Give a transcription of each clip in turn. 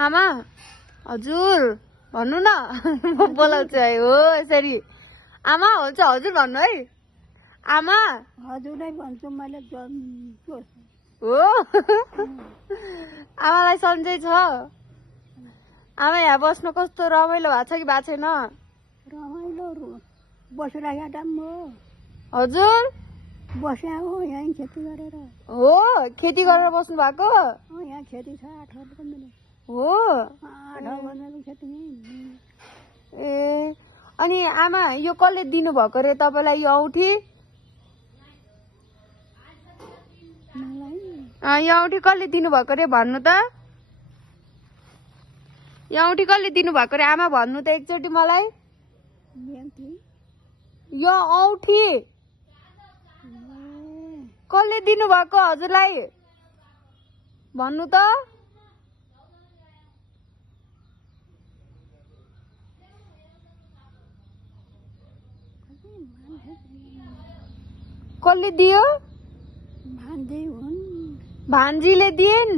आमा हजुर भन्नु न म बोलाउँछु है हो यसरी आमा हुन्छ हजुर भन्नु है आमा हजुरै भन्छु मैले हो आमालाई सन्चै छ आमा यहाँ बस्नु कस्तो रमाइलो भएको छ कि भएको छैन रमाइलो बसिरहेको टाइम हो हजुर बस्या हो यहीँ खेती गरेर हो खेती गरेर बस्नु भएको यहाँ खेती छ 8 वर्ष हो 8 वर्षको खेती ए अनि आमा यो कसले दिनुभएको रे तपाईँलाई यो औँठी यो औँठी कसले दिनुभएको रे भन्नु त यो औँठी कसले दिनुभएको रे आमा भन्नु त एकचोटि मलाई यो औँठी कसले दिनुभएको हजुरलाई भन्नु त कसले दियो भान्जीले दिइन्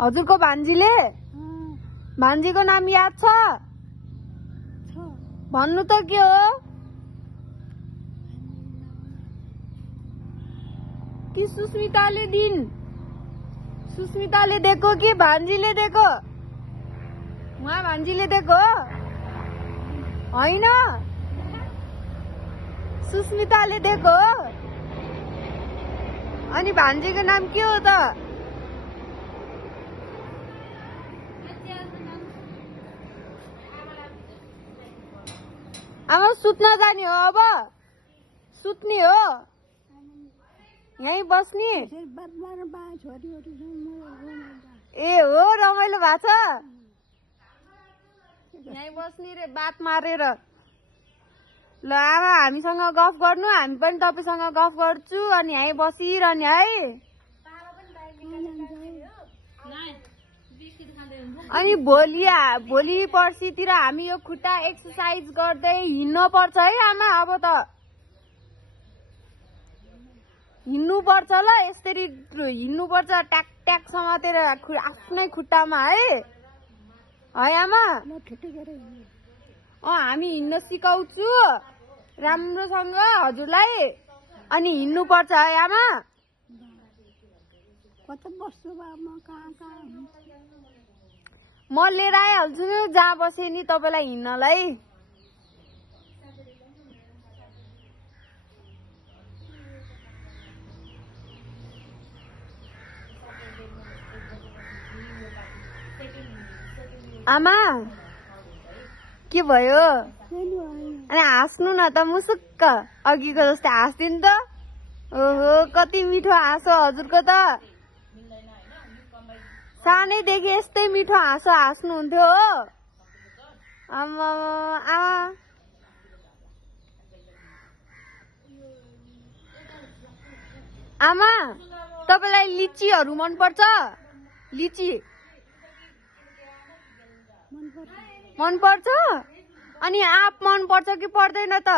हजुरको भान्जीले भान्जीको नाम याद छ भन्नु त के हो कि सुस्मिताले दिइन् सुस्मिताले दिएको कि भान्जीले दिएको उहाँ भान्जीले दिएको होइन सुस्मिताले दिएको अनि भान्जीको नाम के हो त आमा सुत्न जाने हो अब सुत्ने हो यहीँ बस्ने ए हो रमाइलो भएको छ यहीँ बस्ने रे बात मारेर ल आमा हामीसँग गफ गर्नु हामी पनि तपाईसँग गफ गर्छु अनि यहीँ बसिरहने है अनि भोलि पर्सितिर हामी यो खुट्टा एक्सर्साइज गर्दै हिँड्नु पर्छ है आमा अब त हिँड्नु पर्छ ल यसरी हिँड्नु पर्छ ट्याक ट्याक समातेर आफ्नै खुट्टामा है आमा हामी हिँड्न सिकाउँछु राम्रोसँग हजुरलाई अनि हिँड्नु पर्छ है आमा म लिएर आइहाल्छु नि जहाँ बसे नि तपाईँलाई हिँड्नलाई आमा के भयो अनि हाँस्नु न त मुसुक्क अघिको जस्तै हाँस्दिनु त ओहो कति मिठो हाँसो हजुरको त सानैदेखि यस्तै मिठो हाँसो हाँस्नुहुन्थ्यो हो आमा आमा आमा तपाईलाई लिचीहरू मनपर्छ लिची मनपर्छ अनि आँप मनपर्छ कि पर्दैन त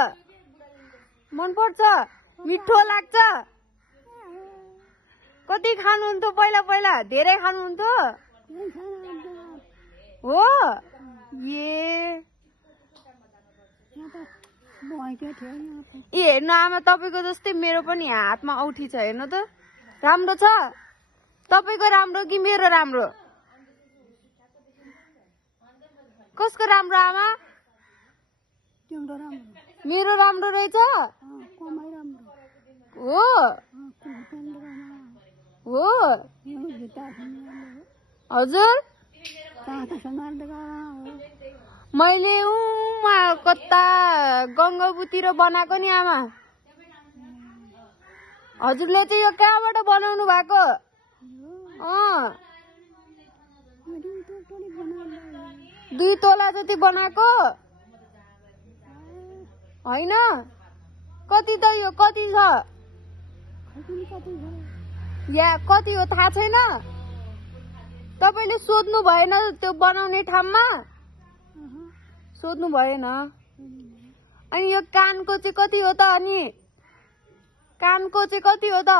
मनपर्छ मिठो लाग्छ कति खानुहुन्थ्यो पहिला पहिला धेरै खानुहुन्थ्यो हो ए हेर्नु आमा तपाईँको जस्तै मेरो पनि हातमा औँठी छ हेर्नु त राम्रो छ तपाईँको राम्रो कि मेरो राम्रो कसको राम्रो आमा मेरो राम्रो रहेछ हो हो हजुर मैले कता गङ्गापुतिर बनाएको नि आमा हजुरले चाहिँ यो कहाँबाट बनाउनु भएको दुई तोला जति बनाएको होइन कति त यो कति छ या कति हो थाहा छैन तपाईले सोध्नु भएन त्यो बनाउने ठाउँमा सोध्नु भएन अनि यो कानको चाहिँ कति हो त अनि कानको चाहिँ कति हो त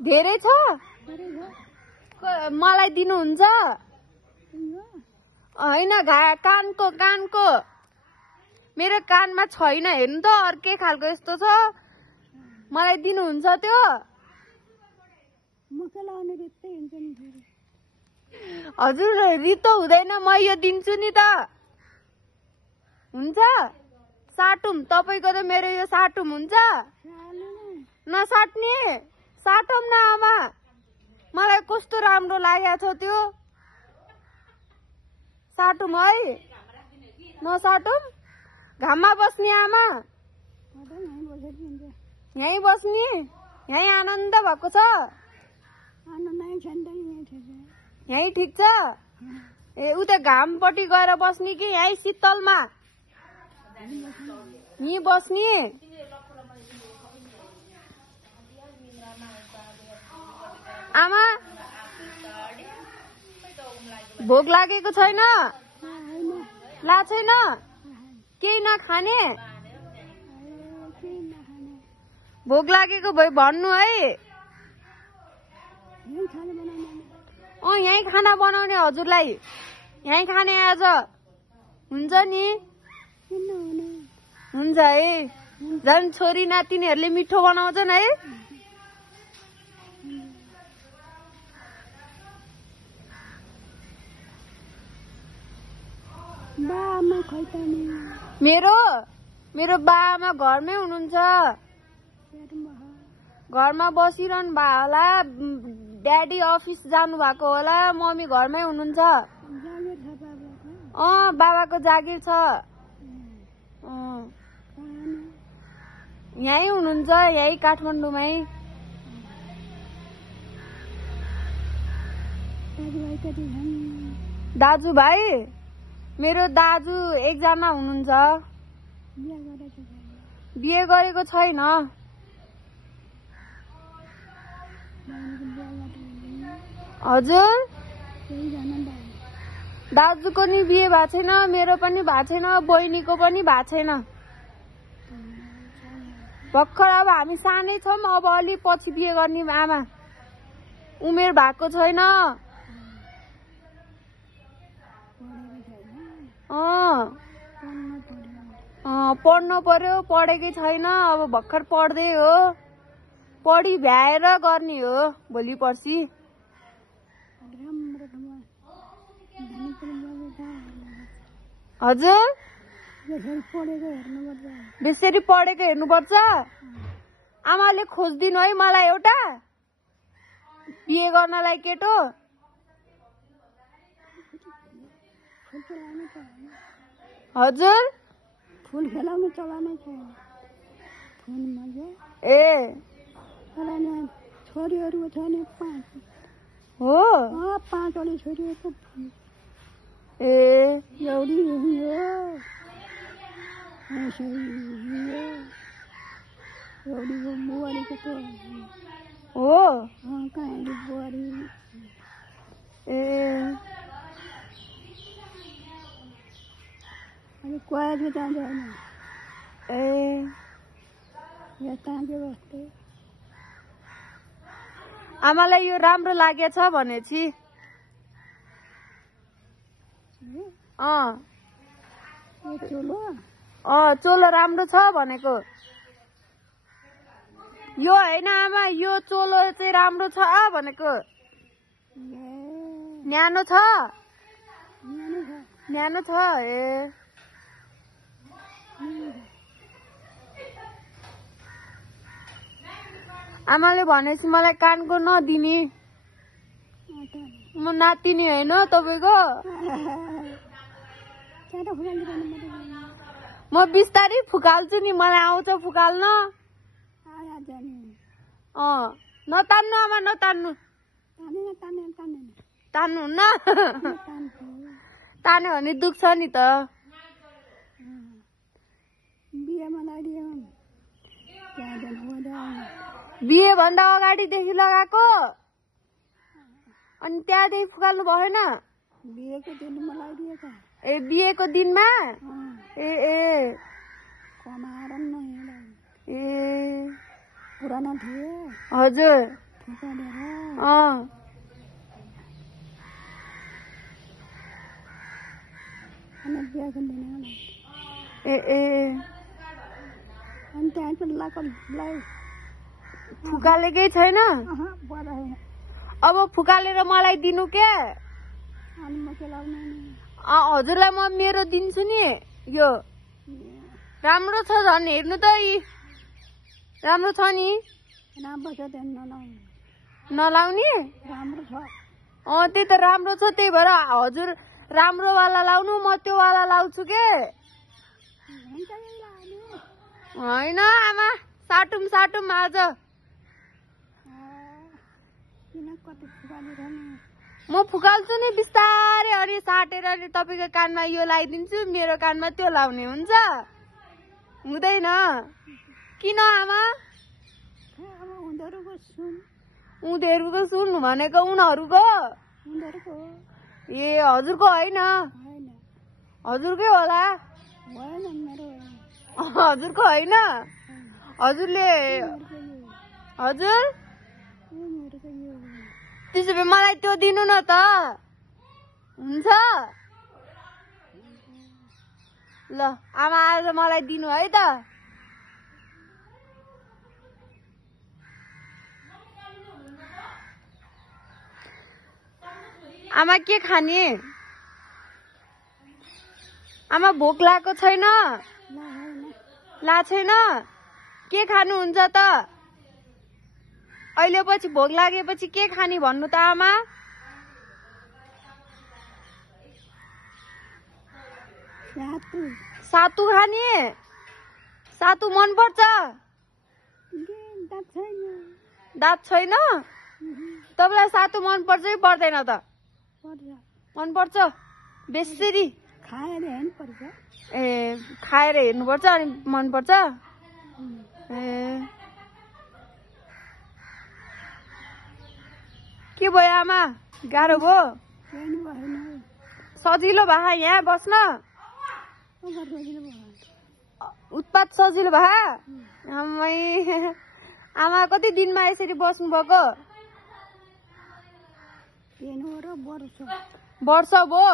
धेरै छ? मलाई दिनुहुन्छ? होइन, कानको मेरो कानमा छैन, हेर्नु त अर्कै खालको यस्तो छ। मलाई दिनुहुन्छ त्यो? हजुर रित्तो हुँदैन, म यो दिन्छु नि त। हुन्छ साटौँ, तपाईँको र मेरो यो साटौँ हुन्छ? नसाट्ने? साटौँ न आमा, मलाई कस्तो राम्रो लागेको छ त्यो। साटौँ है? नसाटौँ? घाममा बस्ने आमा? यहीँ बस्ने? यहीँ आनन्द भएको छ? यहीँ ठिक छ? ए उता घामपट्टि गएर बस्ने कि यहीँ शीतलमा यहीँ बस्ने? आमा भोक लागेको छैन? ला छैन? केही नखाने? भोक लागेको भए भन्नु है। यहीँ खाना बनाउने हजुरलाई, यहीँ खाने आज हुन्छ नि? हुन्छ है। झन् छोरी नातिनीहरूले मिठो बनाउँछन् है। मेरो बाआमा घरमै हुनुहुन्छ। घरमा बसिरहनु भयो होला, ड्याडी अफिस जानु भएको होला, मम्मी घरमै हुनुहुन्छ। बाबाको जागिर छ। यहीँ हुनुहुन्छ, यहीँ काठमाडौँमै। दाजुभाइ? मेरो दाजु एकजना हुनुहुन्छ। बिहे गरेको छैन। हजुर दाजुको नि बिहे भएको छैन, मेरो पनि भएको छैन, बहिनीको पनि भएको छैन। भर्खर अब हामी सानै छौँ, अब अलि पछि बिहे गर्ने आमा। उमेर भएको छैन। पढ्नु पर्यो, पढेकै छैन, अब भर्खर पढ्दै हो। पढी भ्याएर गर्ने हो भोलि पर्सि। हजुर बेसरी पढेको हेर्नुपर्छ। आमाले खोजिदिनु है मलाई एउटा बिहे गर्नलाई केटो। हजुर फुल खेलाउने चलानै छ। ए छोरीहरू छ नि 5 हो? 5 वटा छोरीहरू। ए एउटी बुहारीको त हो? कहाँ बुहारी? ए क्वारी जाँदैन। ए बस्दै आमालाई यो राम्रो लागेछ भनेपछि। चोलो राम्रो छ भनेको। यो होइन आमा, यो चोलो चाहिँ राम्रो छ भनेको। न्यानो छ? न्यानो छ। ए आमाले भनेपछि मलाई कानको नदिने। म नातिनी होइन तपाईँको। म बिस्तारै फुकाल्छु नि, मलाई आउँछ फुकाल्न। नतान्नु आमा, नतान्नु। तान्नुहुन्न? तान्यो भने दुख्छ नि त। बिहे भन्दा अगाडिदेखि लगाएको अनि त्यहाँदेखि फुकाल्नु भएन? बिहेको दिनमा लगाइदिएका। ए बिहेको दिनमा? ए कमाएर ए पुरानो थियो। हजुर फुकालेर अनि बिहा गर्दैन होला ए ए अनि त्यहाँ पनि लाइ फुकालेकै छैन बढाएन अब फुकालेर मलाई दिनु के अनि म के लाउने हजुरलाई म मेरो दिन्छु नि यो राम्रो छ झन् हेर्नु त राम्रो छ नि राम्रो छ त्यहाँ नलाउने नलाउने राम्रो छ त्यही त राम्रो छ त्यही भएर हजुर राम्रो वाला लाउनु म त्यो वाला लाउँछु के होइन आमा साटुम आज किन कति फुकालिरहनु म फुकाल्छु नि बिस्तारै अनि साटेर अनि तपाईँको कानमा यो लगाइदिन्छु मेरो कानमा त्यो लाउने हुन्छ हुँदैन किन आमा उनीहरूको सुन भनेको उनीहरूको ए हजुरको होइन हजुरकै होला हजुरको होइन हजुरले हजुर त्यसो भए मलाई त्यो दिनु न त हुन्छ ल आमा आज मलाई दिनु है त आमा के खाने आमा भोक लागेको छैन ला छैन के खानुहुन्छ त अहिले पछि भोक लागेपछि के खाने भन्नु त आमा सातु खाने सातु मन पर्छ दाँत छैन तपाईँलाई सातु मन पर्छ कि पर्दैन त मन पर्छ बेसरी खाएर हेर्नुपर्छ ए खाएर हेर्नुपर्छ अनि मन पर्छ ए के भयो आमा गाह्रो भयो सजिलो भए यहाँ बस्न उत्पात सजिलो भए आमा कति दिनमा यसरी बस्नु भएको वर्ष भयो